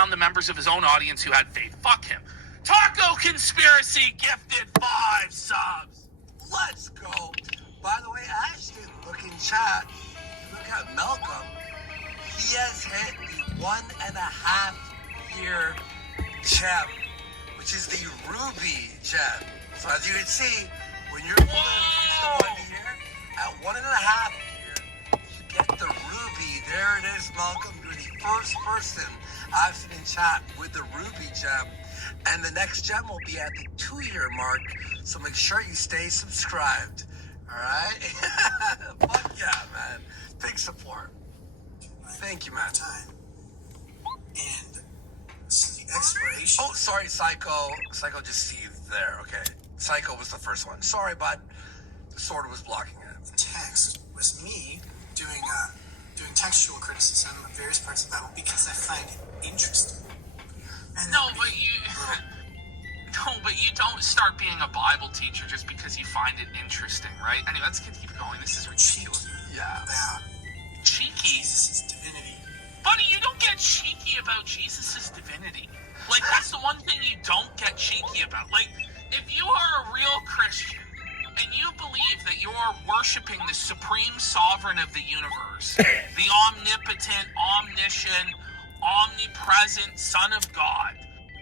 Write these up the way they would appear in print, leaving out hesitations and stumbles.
around the members of his own audience who had faith. Fuck him. Taco Conspiracy gifted 5 subs. Let's go. By the way, actually, look in chat. Look at Malcolm. He has hit the 1.5 year gem, which is the Ruby gem. So as you can see, when you're pulling the 1 year, at 1.5 year, you get the Ruby. There it is, Malcolm. You're the first person I've seen in chat with the Ruby gem. And the next gem will be at the 2-year mark. So make sure you stay subscribed. All right? Fuck yeah, man. Big support. Thank you, man. Time. And the exploration. Oh, sorry, Psycho. Psycho just seethed there. Okay. Psycho was the first one. Sorry, bud. The sword was blocking it. The text was me doing textual criticism of various parts of the Bible because I find it interesting. And but you don't start being a Bible teacher just because you find it interesting, right? Anyway, let's keep going. This is ridiculous. Yeah. About Cheeky? Jesus' divinity. Buddy, you don't get cheeky about Jesus' divinity. Like, that's the one thing you don't get cheeky about. Like, if you are a real Christian and you believe that you're worshiping the supreme sovereign of the universe, the omnipotent, omniscient, omnipresent Son of God,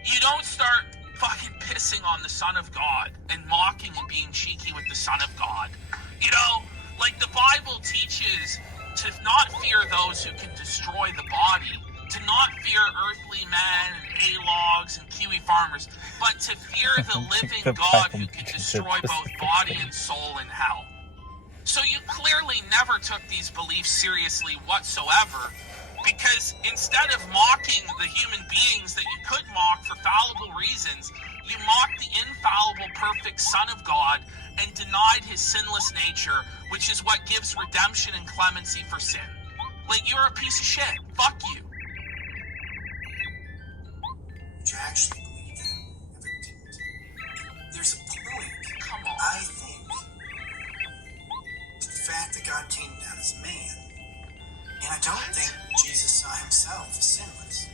you don't start fucking pissing on the Son of God and mocking and being cheeky with the Son of God. You know, like the Bible teaches to not fear those who can destroy the body, to not fear earthly men and A-logs and Kiwi farmers, but to fear the living God who can destroy both body and soul in hell. So you clearly never took these beliefs seriously whatsoever, because instead of mocking the human beings that you could mock for fallible reasons, you mocked the infallible, perfect Son of God and denied his sinless nature, which is what gives redemption and clemency for sin. Like, you're a piece of shit. Fuck you. Which I actually believe in. Never didn't. There's a point. Come on. I think to the fact that God came down as man. And I don't think Jesus saw himself as sinless.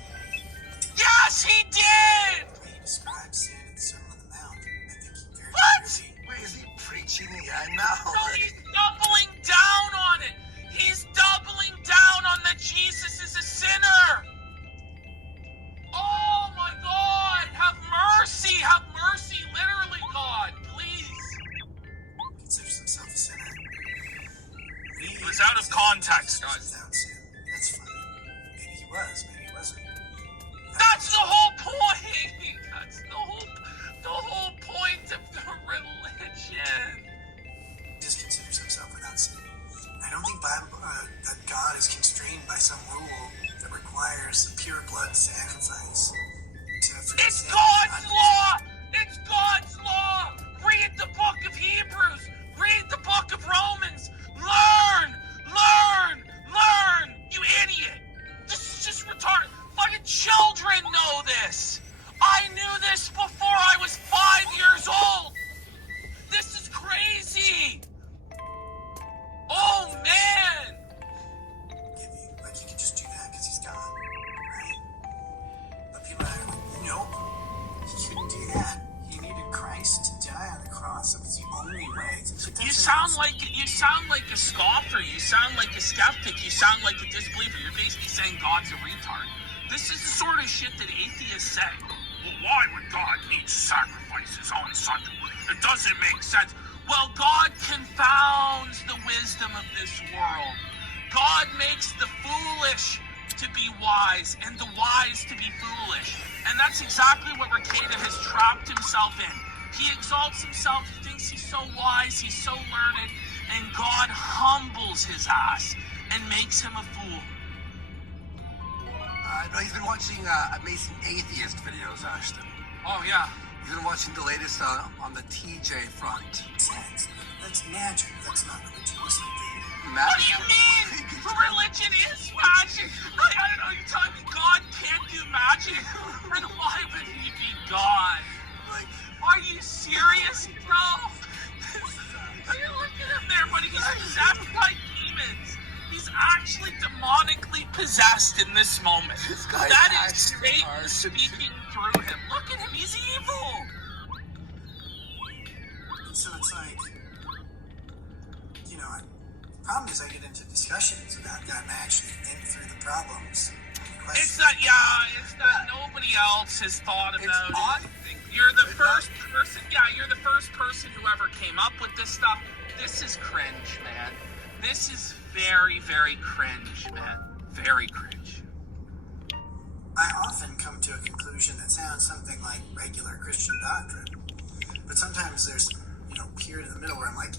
Yes, he did! The way he describes sin in the Sermon on the Mount, I think he very What? clearly. Wait, is he preaching again now? No, he's doubling down on it. He's doubling down on that Jesus is a sinner. Oh my God, have mercy, literally, God, please. Considers himself a sinner. It was out of context, guys. Without sin. That's fine. Maybe he was, maybe he wasn't. That's the whole point. That's the whole point of the religion. He just considers himself without sin. I don't think that God is constrained by some rule that requires a pure blood sacrifice to forgive It's sin. God's law. It's God's law. Read the book of Hebrews. Read the book of Romans. Learn. You idiot. This is just retarded. Fucking children know this. I knew this before I was 5 years old. This is crazy. Oh, man. Like you could just do that because he's gone, right? But people are like, nope, he couldn't do that. He needed Christ to die on the cross. That was the only way. You sound like a scoffer. You sound like a skeptic. You sound like a disbeliever. You're basically saying God's a retard. This is the sort of shit that atheists say. Well, why would God need to sacrifice his own son? It doesn't make sense. Well, God confounds the wisdom of this world. God makes the foolish to be wise and the wise to be foolish. And that's exactly what Rekieta has trapped himself in. He exalts himself, he thinks he's so wise, he's so learned, and God humbles his ass and makes him a fool. No, he's been watching Amazing Atheist videos, Ashton. Oh, yeah. He's been watching the latest on the TJ front. Sense. That's magic. That's not religion. What's not the What do you mean? Religion is magic. I don't know, you're telling me God can't do magic? Then why would he be God? Like, are you serious, bro? You look at him there, buddy. He's possessed by demons. He's actually demonically possessed in this moment. This guy's That is actually Satan retarded. speaking through him. Look at him, he's evil. And so it's like, the problem is I get into discussions about that and I actually think through the problems. It's that nobody else has thought about it. You're the first person. Yeah, you're the first person who ever came up with this stuff. This is cringe, man. This is very, very cringe, man. Very cringe. I often come to a conclusion that sounds something like regular Christian doctrine, but sometimes there's, period in the middle where I'm like,